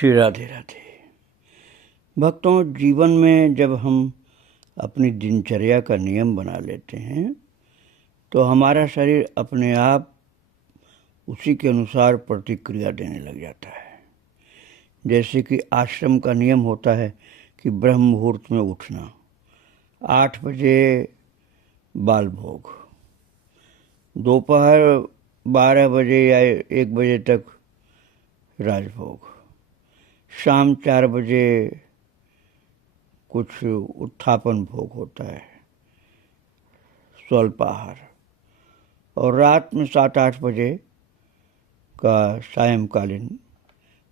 श्री राधे राधे। भक्तों, जीवन में जब हम अपनी दिनचर्या का नियम बना लेते हैं तो हमारा शरीर अपने आप उसी के अनुसार प्रतिक्रिया देने लग जाता है। जैसे कि आश्रम का नियम होता है कि ब्रह्म मुहूर्त में उठना, 8 बजे बाल भोग, दोपहर 12 बजे या 1 बजे तक राजभोग, शाम 4 बजे कुछ उत्थापन भोग होता है, स्वल्पाहार, और रात में 7-8 बजे का सायंकालीन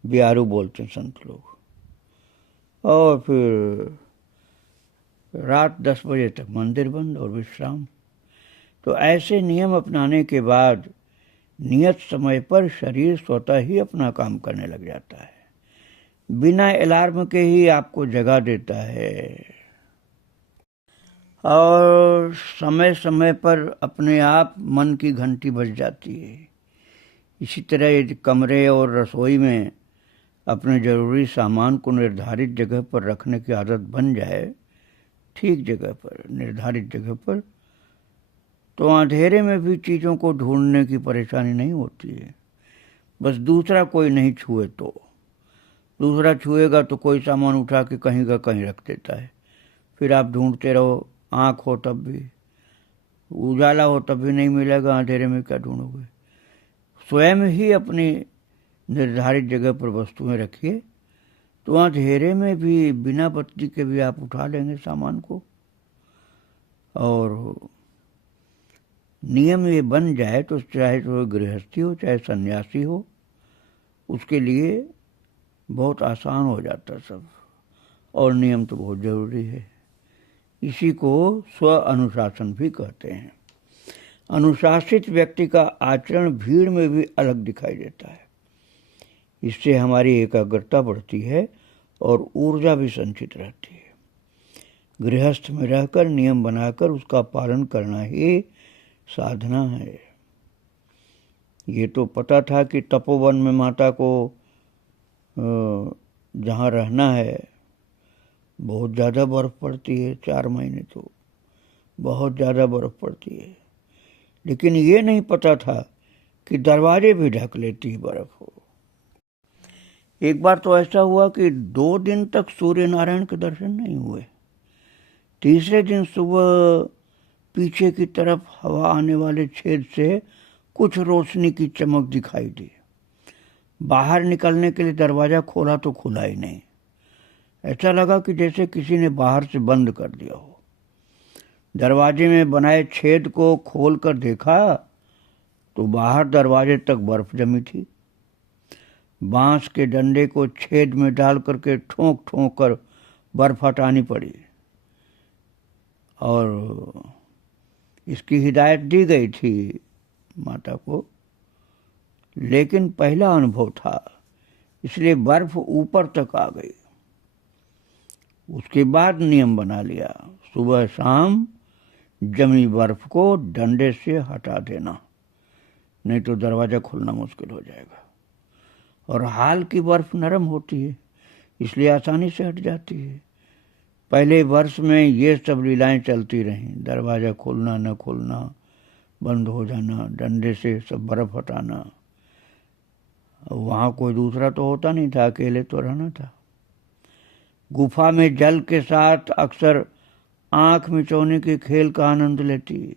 बियारू बोलते हैं संत लोग, और फिर रात 10 बजे तक मंदिर बंद और विश्राम। तो ऐसे नियम अपनाने के बाद नियत समय पर शरीर स्वतः ही अपना काम करने लग जाता है, बिना अलार्म के ही आपको जगा देता है और समय समय पर अपने आप मन की घंटी बज जाती है। इसी तरह यदि कमरे और रसोई में अपने ज़रूरी सामान को निर्धारित जगह पर रखने की आदत बन जाए, ठीक जगह पर, निर्धारित जगह पर, तो अंधेरे में भी चीज़ों को ढूंढने की परेशानी नहीं होती है। बस दूसरा कोई नहीं छुए तो, दूसरा छुएगा तो कोई सामान उठा के कहीं का कहीं रख देता है, फिर आप ढूंढते रहो, आँख हो तब भी, उजाला हो तब भी नहीं मिलेगा, अंधेरे में क्या ढूंढोगे। स्वयं ही अपनी निर्धारित जगह पर वस्तुएं रखिए, तो अंधेरे में भी बिना बत्ती के भी आप उठा लेंगे सामान को। और नियम ये बन जाए तो चाहे तो गृहस्थी हो चाहे सन्यासी हो, उसके लिए बहुत आसान हो जाता सब। और नियम तो बहुत ज़रूरी है। इसी को स्व अनुशासन भी कहते हैं। अनुशासित व्यक्ति का आचरण भीड़ में भी अलग दिखाई देता है। इससे हमारी एकाग्रता बढ़ती है और ऊर्जा भी संचित रहती है। गृहस्थ में रहकर नियम बनाकर उसका पालन करना ही साधना है। ये तो पता था कि तपोवन में माता को जहाँ रहना है बहुत ज़्यादा बर्फ़ पड़ती है, 4 महीने तो बहुत ज़्यादा बर्फ़ पड़ती है, लेकिन ये नहीं पता था कि दरवाजे भी ढक लेती है बर्फ़ हो। एक बार तो ऐसा हुआ कि 2 दिन तक सूर्य नारायण के दर्शन नहीं हुए। तीसरे दिन सुबह पीछे की तरफ हवा आने वाले छेद से कुछ रोशनी की चमक दिखाई दी। बाहर निकलने के लिए दरवाज़ा खोला तो खुला ही नहीं। ऐसा लगा कि जैसे किसी ने बाहर से बंद कर दिया हो। दरवाजे में बनाए छेद को खोल कर देखा तो बाहर दरवाजे तक बर्फ जमी थी। बांस के डंडे को छेद में डाल करके ठोंक ठोंक कर बर्फ हटानी पड़ी और इसकी हिदायत दी गई थी माता को, लेकिन पहला अनुभव था इसलिए बर्फ ऊपर तक आ गई। उसके बाद नियम बना लिया, सुबह शाम जमी बर्फ को डंडे से हटा देना, नहीं तो दरवाज़ा खुलना मुश्किल हो जाएगा। और हाल की बर्फ नरम होती है, इसलिए आसानी से हट जाती है। पहले वर्ष में ये सब लीलाएं चलती रहीं, दरवाज़ा खुलना न खुलना, बंद हो जाना, डंडे से सब बर्फ हटाना। वहाँ कोई दूसरा तो होता नहीं था, अकेले तो रहना था। गुफा में जल के साथ अक्सर आँख मिचौने के खेल का आनंद लेती।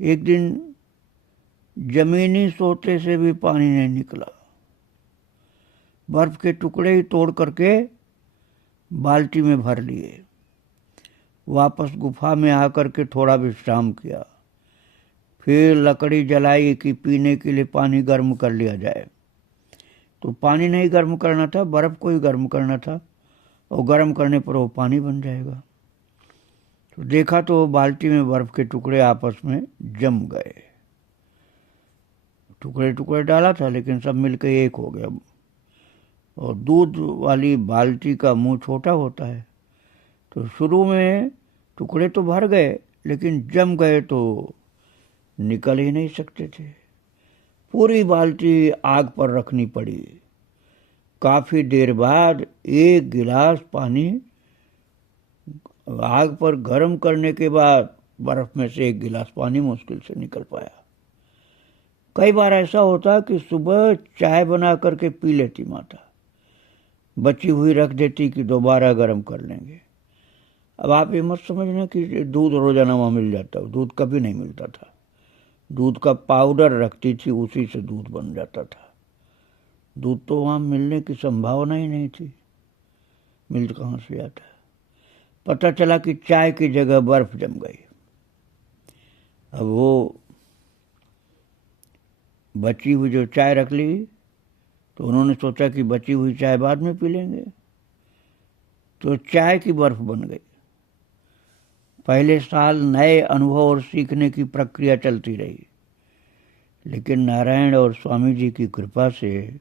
एक दिन जमीनी सोते से भी पानी नहीं निकला। बर्फ के टुकड़े ही तोड़ करके बाल्टी में भर लिए। वापस गुफा में आकर के थोड़ा विश्राम किया, फिर लकड़ी जलाई कि पीने के लिए पानी गर्म कर लिया जाए। तो पानी नहीं गर्म करना था, बर्फ को ही गर्म करना था, और गर्म करने पर वो पानी बन जाएगा। तो देखा तो बाल्टी में बर्फ के टुकड़े आपस में जम गए। टुकड़े टुकड़े डाला था लेकिन सब मिलकर एक हो गया। और दूध वाली बाल्टी का मुंह छोटा होता है, तो शुरू में टुकड़े तो भर गए लेकिन जम गए तो निकल ही नहीं सकते थे। पूरी बाल्टी आग पर रखनी पड़ी। काफी देर बाद एक गिलास पानी आग पर गर्म करने के बाद बर्फ में से एक गिलास पानी मुश्किल से निकल पाया। कई बार ऐसा होता कि सुबह चाय बना करके पी लेती माता, बची हुई रख देती कि दोबारा गर्म कर लेंगे। अब आप ये मत समझना कि दूध रोजाना वहां मिल जाता, दूध कभी नहीं मिलता था। दूध का पाउडर रखती थी, उसी से दूध बन जाता था। दूध तो वहां मिलने की संभावना ही नहीं थी, मिल कहां से आता। पता चला कि चाय की जगह बर्फ जम गई। अब वो बची हुई जो चाय रख ली, तो उन्होंने सोचा कि बची हुई चाय बाद में पी लेंगे, तो चाय की बर्फ बन गई। पहले साल नए अनुभव और सीखने की प्रक्रिया चलती रही, लेकिन नारायण और स्वामी जी की कृपा से,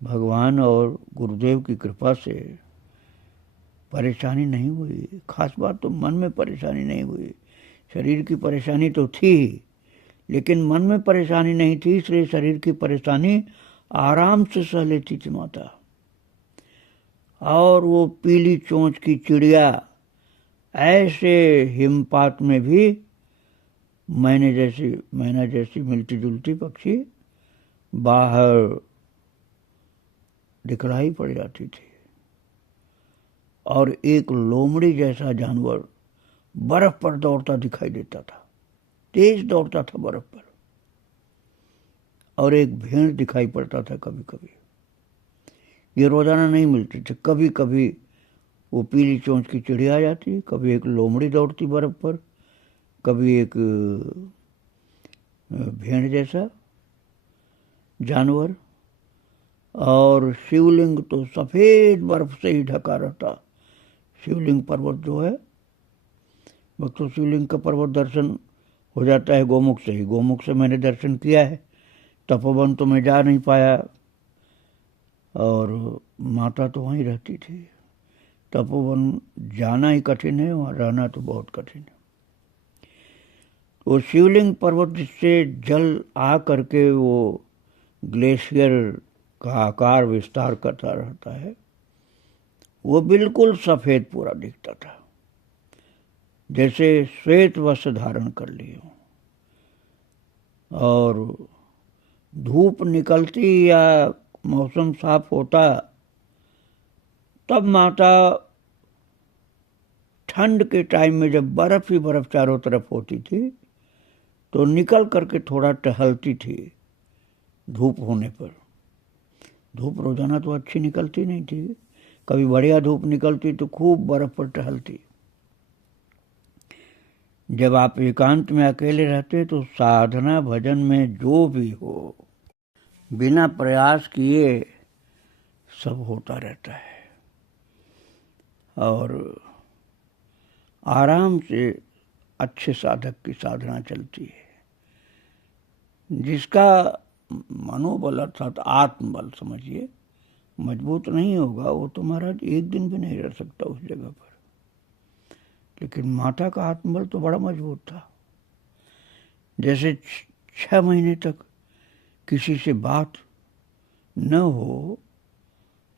भगवान और गुरुदेव की कृपा से परेशानी नहीं हुई। खास बात तो मन में परेशानी नहीं हुई। शरीर की परेशानी तो थी, लेकिन मन में परेशानी नहीं थी, इसलिए शरीर की परेशानी आराम से सह लेती थी माता। और वो पीली चोंच की चिड़िया ऐसे हिमपात में भी मैना जैसी मिलती जुलती पक्षी बाहर दिखलाई पड़ जाती थी। और एक लोमड़ी जैसा जानवर बर्फ पर दौड़ता दिखाई देता था, तेज दौड़ता था बर्फ पर। और एक भेड़ दिखाई पड़ता था कभी कभी। ये रोजाना नहीं मिलते थे, कभी कभी वो पीली चोंच की चिड़िया आ जाती, कभी एक लोमड़ी दौड़ती बर्फ पर, कभी एक भेड़ जैसा जानवर। और शिवलिंग तो सफेद बर्फ से ही ढका रहता। शिवलिंग पर्वत जो है, भक्तों, शिवलिंग का पर्वत दर्शन हो जाता है गोमुख से ही। गोमुख से मैंने दर्शन किया है, तपोवन तो मैं जा नहीं पाया, और माता तो वहीं रहती थी। तपोवन जाना ही कठिन है, वहाँ रहना तो बहुत कठिन है। वो शिवलिंग पर्वत से जल आ करके वो ग्लेशियर का आकार विस्तार करता रहता है, वो बिल्कुल सफेद पूरा दिखता था, जैसे श्वेत वस्त्र धारण कर लिए हो। और धूप निकलती या मौसम साफ होता, तब माता ठंड के टाइम में जब बर्फ ही बर्फ चारों तरफ होती थी, तो निकल करके थोड़ा टहलती थी धूप होने पर। धूप रोजाना तो अच्छी निकलती नहीं थी, कभी बढ़िया धूप निकलती तो खूब बर्फ पर टहलती। जब आप एकांत में अकेले रहते तो साधना भजन में जो भी हो, बिना प्रयास किए सब होता रहता है। और आराम से अच्छे साधक की साधना चलती है। जिसका मनोबल अर्थात आत्मबल समझिए मजबूत नहीं होगा, वो तो महाराज एक दिन भी नहीं रह सकता उस जगह पर। लेकिन माता का आत्मबल तो बड़ा मजबूत था। जैसे 6 महीने तक किसी से बात न हो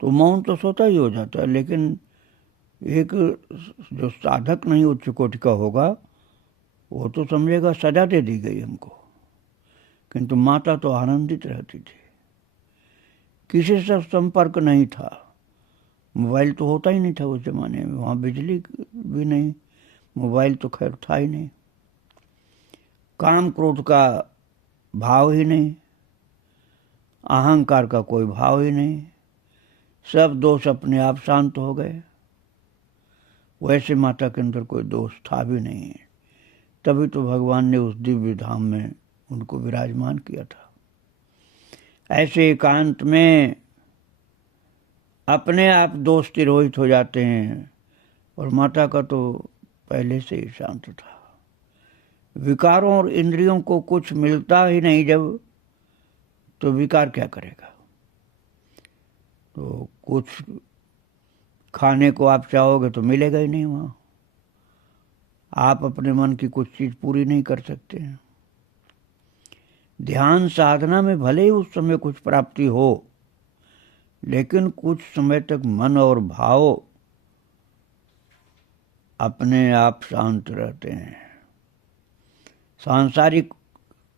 तो मौन तो स्वतः ही हो जाता है, लेकिन एक जो साधक नहीं उच्च कोटि का होगा, वो तो समझेगा सजा दे दी गई हमको। किंतु माता तो आनंदित रहती थी। किसी से संपर्क नहीं था, मोबाइल तो होता ही नहीं था उस जमाने में, वहाँ बिजली भी नहीं, मोबाइल तो खैर था ही नहीं। काम क्रोध का भाव ही नहीं, अहंकार का कोई भाव ही नहीं, सब दोष अपने आप शांत हो गए। वैसे माता के अंदर कोई दोष था भी नहीं, तभी तो भगवान ने उस दिव्य धाम में उनको विराजमान किया था। ऐसे एकांत में अपने आप दोष तिरोहित हो जाते हैं, और माता का तो पहले से ही शांत था। विकारों और इंद्रियों को कुछ मिलता ही नहीं जब, तो विकार क्या करेगा। तो कुछ खाने को आप चाहोगे तो मिलेगा ही नहीं वहाँ। आप अपने मन की कुछ चीज पूरी नहीं कर सकते हैं। ध्यान साधना में भले ही उस समय कुछ प्राप्ति हो, लेकिन कुछ समय तक मन और भाव अपने आप शांत रहते हैं। सांसारिक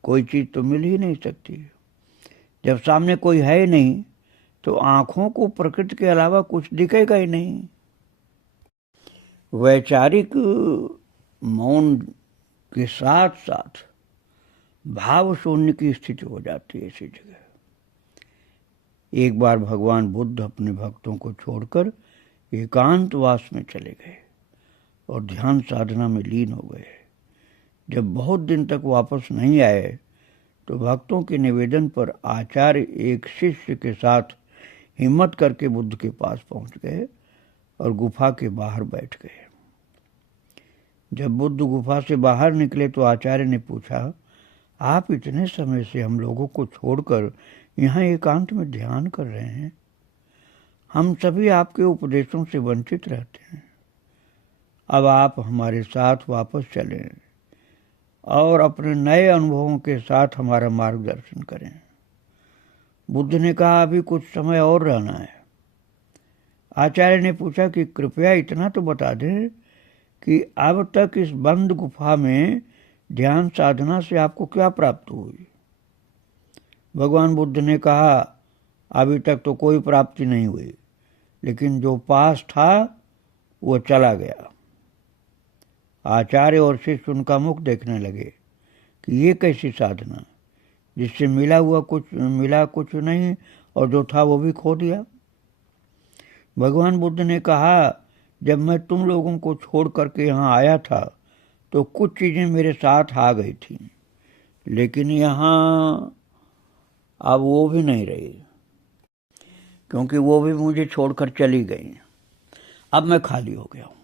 कोई चीज तो मिल ही नहीं सकती। जब सामने कोई है ही नहीं तो आंखों को प्रकृति के अलावा कुछ दिखेगा ही नहीं। वैचारिक मौन के साथ साथ भाव शून्य की स्थिति हो जाती है इसी जगह। एक बार भगवान बुद्ध अपने भक्तों को छोड़कर एकांतवास में चले गए और ध्यान साधना में लीन हो गए। जब बहुत दिन तक वापस नहीं आए तो भक्तों के निवेदन पर आचार्य एक शिष्य के साथ हिम्मत करके बुद्ध के पास पहुंच गए और गुफा के बाहर बैठ गए। जब बुद्ध गुफा से बाहर निकले तो आचार्य ने पूछा, आप इतने समय से हम लोगों को छोड़कर यहाँ एकांत में ध्यान कर रहे हैं। हम सभी आपके उपदेशों से वंचित रहते हैं। अब आप हमारे साथ वापस चलें और अपने नए अनुभवों के साथ हमारा मार्गदर्शन करें। बुद्ध ने कहा, अभी कुछ समय और रहना है। आचार्य ने पूछा कि कृपया इतना तो बता दें कि अब तक इस बंद गुफा में ध्यान साधना से आपको क्या प्राप्त हुई। भगवान बुद्ध ने कहा, अभी तक तो कोई प्राप्ति नहीं हुई, लेकिन जो पास था वो चला गया। आचार्य और शिष्य उनका मुख देखने लगे कि ये कैसी साधना, जिससे मिला कुछ नहीं और जो था वो भी खो दिया। भगवान बुद्ध ने कहा, जब मैं तुम लोगों को छोड़ करके यहाँ आया था तो कुछ चीजें मेरे साथ आ गई थी, लेकिन यहाँ अब वो भी नहीं रही, क्योंकि वो भी मुझे छोड़कर चली गई। अब मैं खाली हो गया हूँ।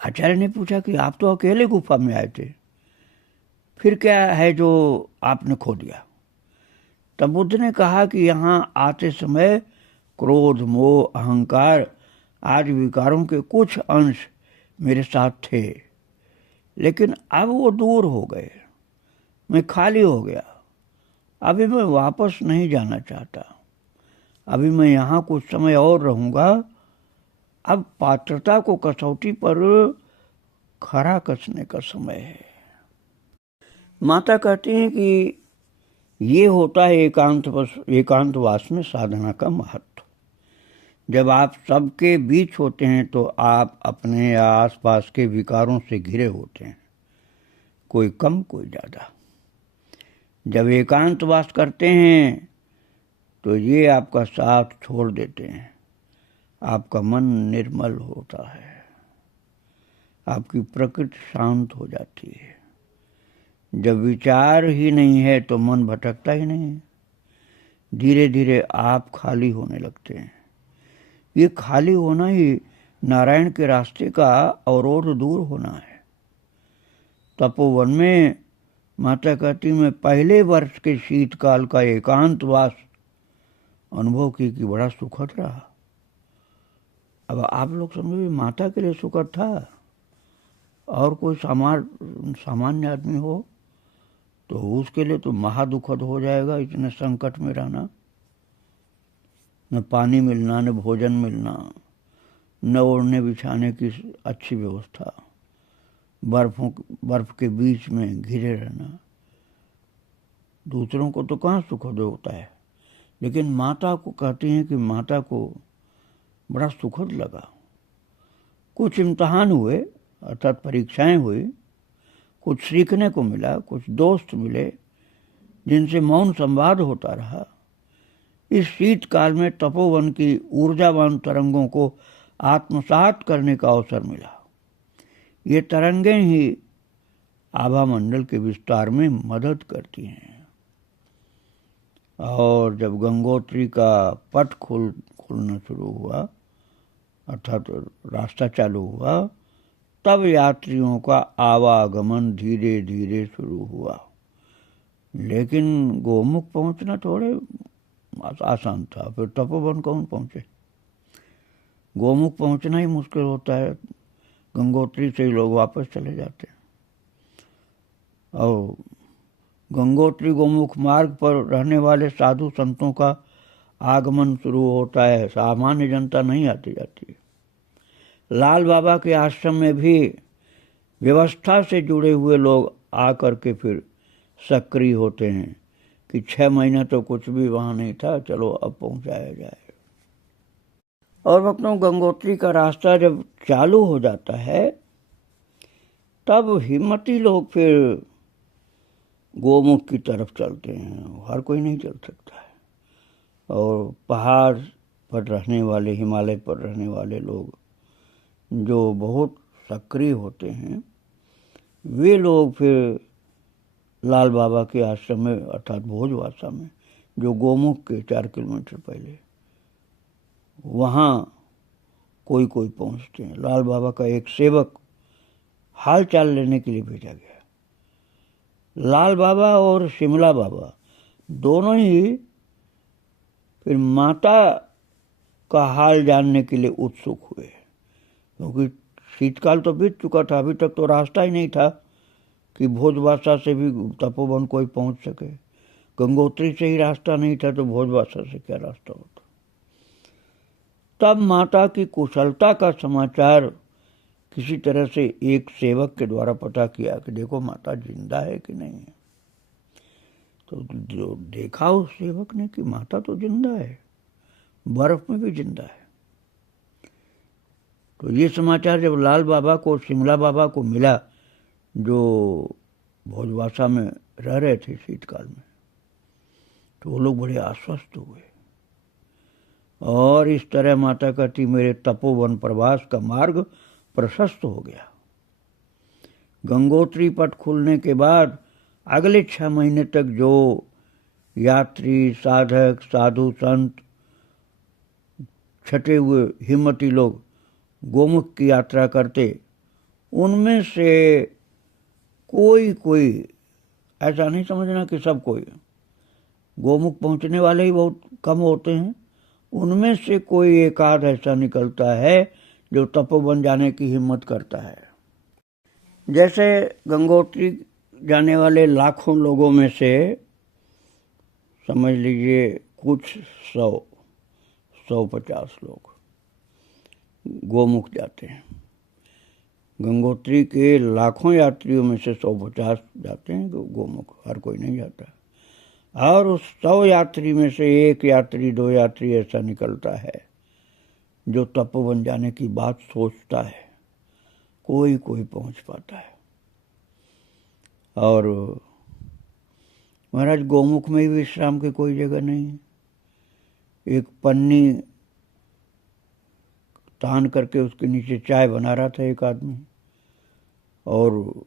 आचार्य ने पूछा कि आप तो अकेले गुफा में आए थे, फिर क्या है जो आपने खो दिया। तब बुद्ध ने कहा कि यहाँ आते समय क्रोध, मोह, अहंकार आदि विकारों के कुछ अंश मेरे साथ थे, लेकिन अब वो दूर हो गए। मैं खाली हो गया। अभी मैं वापस नहीं जाना चाहता। अभी मैं यहाँ कुछ समय और रहूँगा। अब पात्रता को कसौटी पर खरा कसने का समय है। माता कहती हैं कि ये होता है एकांतवास में साधना का महत्व। जब आप सबके बीच होते हैं तो आप अपने आसपास के विकारों से घिरे होते हैं, कोई कम कोई ज़्यादा। जब एकांतवास करते हैं तो ये आपका साथ छोड़ देते हैं। आपका मन निर्मल होता है, आपकी प्रकृति शांत हो जाती है। जब विचार ही नहीं है तो मन भटकता ही नहीं है। धीरे धीरे आप खाली होने लगते हैं। ये खाली होना ही नारायण के रास्ते का अवरोध दूर होना है। तपोवन में माता कहती, मैं पहले वर्ष के शीतकाल का एकांतवास अनुभव की कि बड़ा सुखद रहा। अब आप लोग समझो, माता के लिए सुखद था, और कोई सामान्य आदमी हो तो उसके लिए तो महादुखद हो जाएगा। इतने संकट में रहना, न पानी मिलना, न भोजन मिलना, न ओढ़ने बिछाने की अच्छी व्यवस्था, बर्फ के बीच में घिरे रहना। दूसरों को तो कहाँ सुखद होता है, लेकिन माता को कहती हैं कि माता को बड़ा सुखद लगा। कुछ इम्तहान हुए, अर्थात परीक्षाएं हुई, कुछ सीखने को मिला, कुछ दोस्त मिले जिनसे मौन संवाद होता रहा। इस शीतकाल में तपोवन की ऊर्जावान तरंगों को आत्मसात करने का अवसर मिला। ये तरंगें ही आभा मंडल के विस्तार में मदद करती हैं। और जब गंगोत्री का पट खुलना शुरू हुआ, अर्थात रास्ता चालू हुआ, तब यात्रियों का आवागमन धीरे धीरे शुरू हुआ। लेकिन गोमुख पहुंचना थोड़े आसान था। फिर तपोवन कौन पहुंचे? गोमुख पहुंचना ही मुश्किल होता है। गंगोत्री से ही लोग वापस चले जाते हैं। और गंगोत्री गोमुख मार्ग पर रहने वाले साधु संतों का आगमन शुरू होता है, सामान्य जनता नहीं आती जाती। लाल बाबा के आश्रम में भी व्यवस्था से जुड़े हुए लोग आकर के फिर सक्रिय होते हैं कि 6 महीने तो कुछ भी वहाँ नहीं था, चलो अब पहुँचाया जाए। और भक्तों, गंगोत्री का रास्ता जब चालू हो जाता है तब हिम्मती लोग फिर गोमुख की तरफ चलते हैं। हर कोई नहीं चल सकता है। और पहाड़ पर रहने वाले, हिमालय पर रहने वाले लोग जो बहुत सक्रिय होते हैं, वे लोग फिर लाल बाबा के आश्रम में अर्थात भोजवासा में, जो गोमुख के 4 किलोमीटर पहले, वहाँ कोई कोई पहुँचते हैं। लाल बाबा का एक सेवक हाल चाल लेने के लिए भेजा गया। लाल बाबा और शिमला बाबा दोनों ही फिर माता का हाल जानने के लिए उत्सुक हुए, क्योंकि शीतकाल तो बीत चुका था, अभी तक तो रास्ता ही नहीं था कि भोजवासा से भी तपोवन कोई पहुंच सके। गंगोत्री से ही रास्ता नहीं था तो भोजवासा से क्या रास्ता होता। तब माता की कुशलता का समाचार किसी तरह से एक सेवक के द्वारा पता किया कि देखो माता जिंदा है कि नहीं है। तो जो देखा उस सेवक ने कि माता तो जिंदा है, बर्फ में भी जिंदा है। तो ये समाचार जब लाल बाबा को, शिमला बाबा को मिला, जो भोजवासा में रह रहे थे शीतकाल में, तो वो लोग बड़े आश्वस्त हुए। और इस तरह माता कहती, मेरे तपोवन प्रवास का मार्ग प्रशस्त हो गया। गंगोत्री पट खुलने के बाद अगले 6 महीने तक जो यात्री, साधक, साधु, संत, छटे हुए हिम्मती लोग गोमुख की यात्रा करते, उनमें से कोई कोई, ऐसा नहीं समझना कि सब कोई, गोमुख पहुंचने वाले ही बहुत कम होते हैं, उनमें से कोई एक आध ऐसा निकलता है जो तपोवन जाने की हिम्मत करता है। जैसे गंगोत्री जाने वाले लाखों लोगों में से समझ लीजिए कुछ 150 लोग गोमुख जाते हैं। गंगोत्री के लाखों यात्रियों में से 150 जाते हैं गोमुख, हर कोई नहीं जाता। और उस 100 यात्री में से 1 यात्री, 2 यात्री ऐसा निकलता है जो तपोवन जाने की बात सोचता है। कोई कोई पहुंच पाता है। और महाराज, गोमुख में भी विश्राम की कोई जगह नहीं है। एक पन्नी तान करके उसके नीचे चाय बना रहा था एक आदमी, और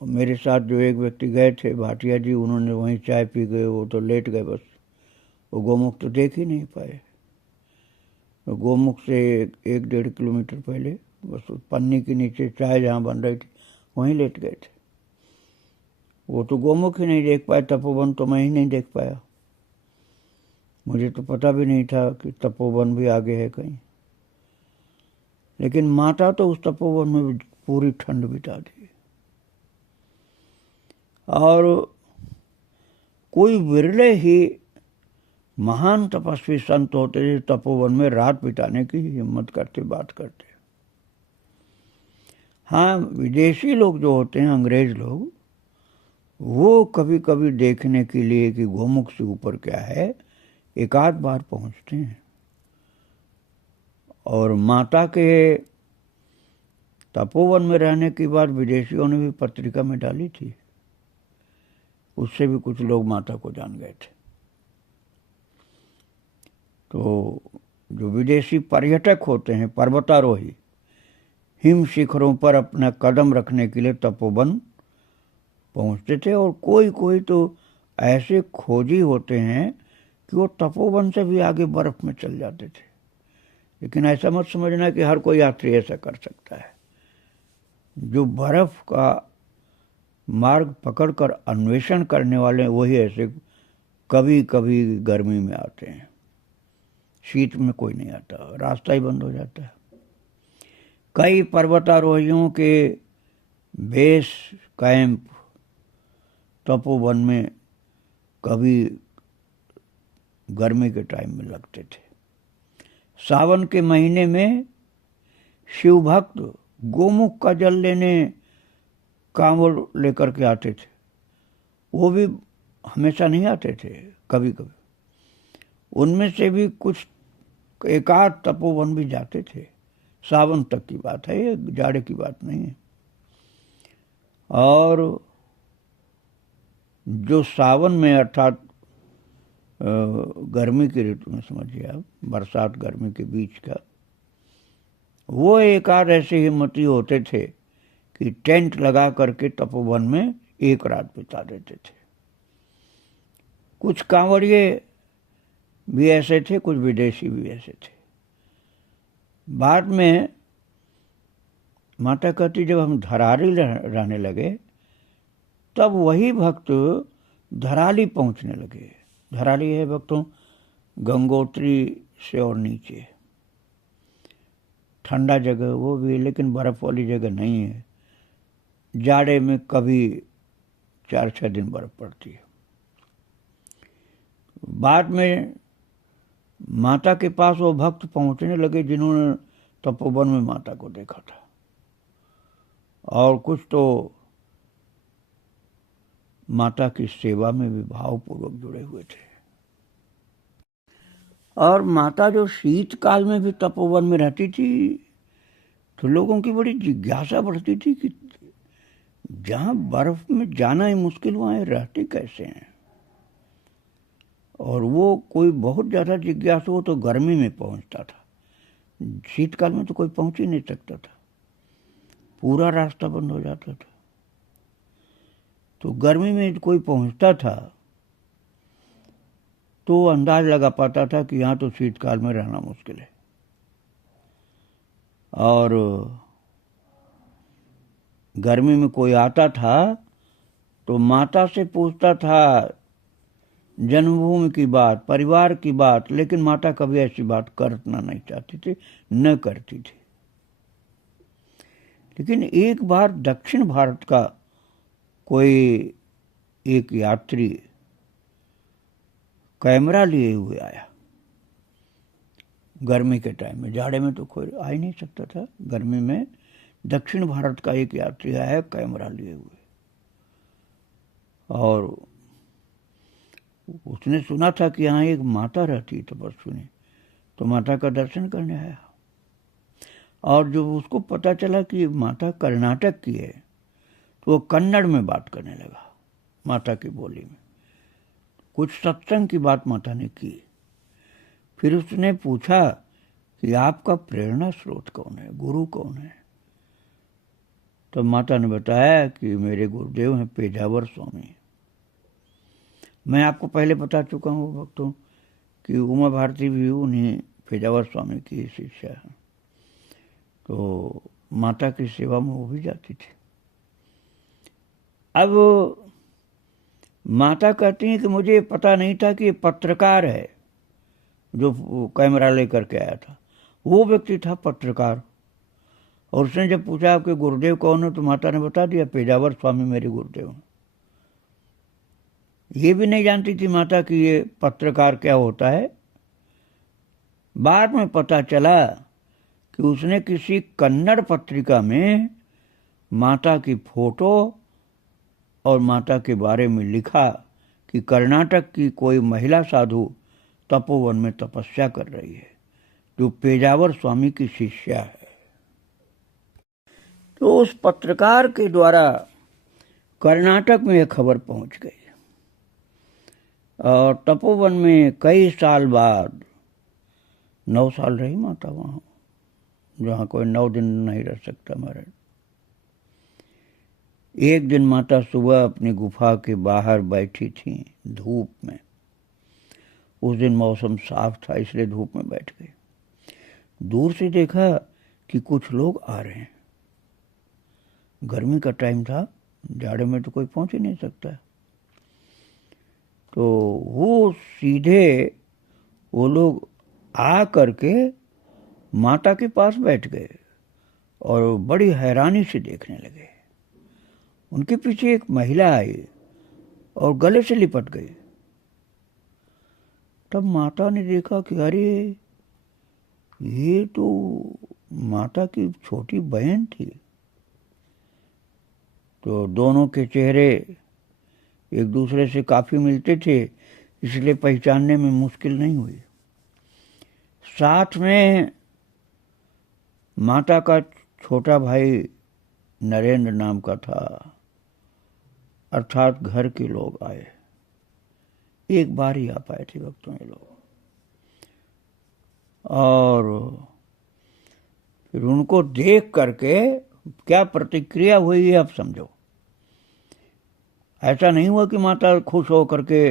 मेरे साथ जो एक व्यक्ति गए थे, भाटिया जी, उन्होंने वहीं चाय पी गए, वो तो लेट गए बस। वो गोमुख तो देख ही नहीं पाए। तो गोमुख से 1-1.5 किलोमीटर पहले बस पन्नी के नीचे चाय जहाँ बन रही थी वहीं लेट गए थे। वो तो गोमुख ही नहीं देख पाए, तपोवन तो मैं ही नहीं देख पाया। मुझे तो पता भी नहीं था कि तपोवन भी आगे है कहीं। लेकिन माता तो उस तपोवन में पूरी ठंड बिता दी। और कोई विरले ही महान तपस्वी संत होते थे तपोवन में रात बिताने की हिम्मत करते, बात करते। हाँ, विदेशी लोग जो होते हैं, अंग्रेज लोग, वो कभी कभी देखने के लिए कि गोमुख से ऊपर क्या है, एक आध बार पहुंचते हैं। और माता के तपोवन में रहने की बात विदेशियों ने भी पत्रिका में डाली थी, उससे भी कुछ लोग माता को जान गए थे। तो जो विदेशी पर्यटक होते हैं, पर्वतारोही, हिम शिखरों पर अपना कदम रखने के लिए तपोवन पहुंचते थे। और कोई कोई तो ऐसे खोजी होते हैं कि वो तपोवन से भी आगे बर्फ में चल जाते थे। लेकिन ऐसा मत समझना कि हर कोई यात्री ऐसा कर सकता है। जो बर्फ का मार्ग पकड़कर अन्वेषण करने वाले वही ऐसे कभी कभी गर्मी में आते हैं, शीत में कोई नहीं आता, रास्ता ही बंद हो जाता है। कई पर्वतारोहियों के बेस कैंप तपोवन में कभी गर्मी के टाइम में लगते थे। सावन के महीने में शिव भक्त गोमुख का जल लेने कांवड़ लेकर के आते थे। वो भी हमेशा नहीं आते थे, कभी कभी। उनमें से भी कुछ एकाध तपोवन भी जाते थे। सावन तक की बात है, ये जाड़े की बात नहीं है। और जो सावन में अर्थात गर्मी की ऋतु में समझिए आप, बरसात गर्मी के बीच का, वो एकाध ऐसे हिम्मती होते थे कि टेंट लगा करके तपोवन में एक रात बिता देते थे। कुछ कांवड़िए भी ऐसे थे, कुछ विदेशी भी ऐसे थे। बाद में माता कहती जब हम धराली रहने लगे तब वही भक्त धराली पहुंचने लगे। धराली है भक्तों गंगोत्री से और नीचे, ठंडा जगह वो भी, लेकिन बर्फ वाली जगह नहीं है। जाड़े में कभी 4-6 दिन बर्फ पड़ती है। बाद में माता के पास वो भक्त पहुंचने लगे जिन्होंने तपोवन में माता को देखा था, और कुछ तो माता की सेवा में भी भावपूर्वक जुड़े हुए थे। और माता जो शीतकाल में भी तपोवन में रहती थी तो लोगों की बड़ी जिज्ञासा बढ़ती थी कि जहां बर्फ में जाना ही मुश्किल, वहां रहते कैसे हैं। और वो कोई बहुत ज्यादा जिज्ञासु हो तो गर्मी में पहुंचता था, शीतकाल में तो कोई पहुंच ही नहीं सकता था, पूरा रास्ता बंद हो जाता था। तो गर्मी में कोई पहुंचता था तो अंदाज लगा पाता था कि यहाँ तो शीतकाल में रहना मुश्किल है। और गर्मी में कोई आता था तो माता से पूछता था जन्मभूमि की बात, परिवार की बात, लेकिन माता कभी ऐसी बात करना नहीं चाहती थी, न करती थी। लेकिन एक बार दक्षिण भारत का कोई एक यात्री कैमरा लिए हुए आया गर्मी के टाइम में। जाड़े में तो कोई आ ही नहीं सकता था, गर्मी में दक्षिण भारत का एक यात्री आया कैमरा लिए हुए, और उसने सुना था कि यहाँ एक माता रहती तपस्वी ने, तो माता का दर्शन करने आया। और जब उसको पता चला कि माता कर्नाटक की है तो वो कन्नड़ में बात करने लगा, माता की बोली में। कुछ सत्संग की बात माता ने की। फिर उसने पूछा कि आपका प्रेरणा स्रोत कौन है, गुरु कौन है। तो माता ने बताया कि मेरे गुरुदेव हैं पेजावर स्वामी। मैं आपको पहले बता चुका हूँ भक्तों कि उमा भारती भी उन्हीं पेजावर स्वामी की शिष्या है। तो माता की सेवा में वो भी जाती थी। अब माता कहती हैं कि मुझे पता नहीं था कि ये पत्रकार है जो कैमरा लेकर के आया था। वो व्यक्ति था पत्रकार। और उसने जब पूछा आपके गुरुदेव कौन है तो माता ने बता दिया पेजावर स्वामी मेरे गुरुदेव हैं। ये भी नहीं जानती थी माता कि ये पत्रकार क्या होता है। बाद में पता चला कि उसने किसी कन्नड़ पत्रिका में माता की फोटो और माता के बारे में लिखा कि कर्नाटक की कोई महिला साधु तपोवन में तपस्या कर रही है जो पेजावर स्वामी की शिष्या है। तो उस पत्रकार के द्वारा कर्नाटक में यह खबर पहुंच गई, और तपोवन में कई साल बाद 9 साल रही माता वहां, जहां कोई 9 दिन नहीं रह सकता महाराज। एक दिन माता सुबह अपनी गुफा के बाहर बैठी थी धूप में। उस दिन मौसम साफ था इसलिए धूप में बैठ गई। दूर से देखा कि कुछ लोग आ रहे हैं। गर्मी का टाइम था, जाड़े में तो कोई पहुंच ही नहीं सकता। तो वो सीधे वो लोग आ करके माता के पास बैठ गए और बड़ी हैरानी से देखने लगे। उनके पीछे एक महिला आई और गले से लिपट गई। तब माता ने देखा कि अरे ये तो माता की छोटी बहन थी। तो दोनों के चेहरे एक दूसरे से काफी मिलते थे, इसलिए पहचानने में मुश्किल नहीं हुई। साथ में माता का छोटा भाई नरेंद्र नाम का था, अर्थात घर के लोग आए। एक बार ही आ पाए थे भक्तों ये लोग, और फिर उनको देख करके क्या प्रतिक्रिया हुई है आप समझो। ऐसा नहीं हुआ कि माता खुश हो करके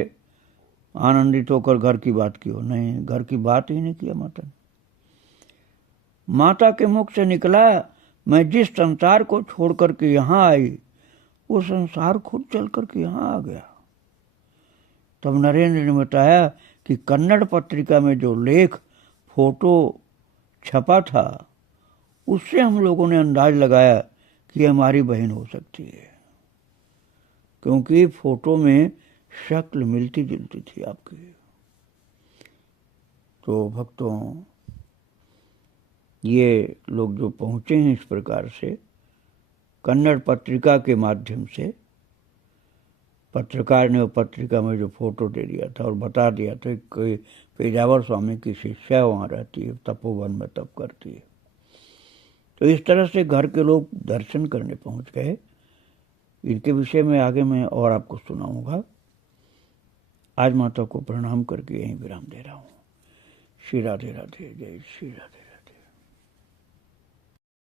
आनंदित होकर घर की बात की हो, नहीं, घर की बात ही नहीं किया माता ने। माता के मुख से निकला, मैं जिस संसार को छोड़ करके यहाँ आई वो संसार खुद चल करके यहाँ आ गया। तब नरेंद्र ने बताया कि कन्नड़ पत्रिका में जो लेख फोटो छपा था उससे हम लोगों ने अंदाज लगाया कि हमारी बहन हो सकती है, क्योंकि फोटो में शक्ल मिलती जुलती थी आपकी। तो भक्तों, ये लोग जो पहुंचे हैं इस प्रकार से कन्नड़ पत्रिका के माध्यम से, पत्रकार ने वो पत्रिका में जो फोटो दे दिया था और बता दिया था कि पेजावर स्वामी की शिष्या वहाँ रहती है, तपोवन में तप करती है। तो इस तरह से घर के लोग दर्शन करने पहुंच गए। इनके विषय में आगे मैं और आपको सुनाऊंगा। आज माता को प्रणाम करके यहीं विराम दे रहा हूँ। श्री राधे राधे, जय श्री राधे।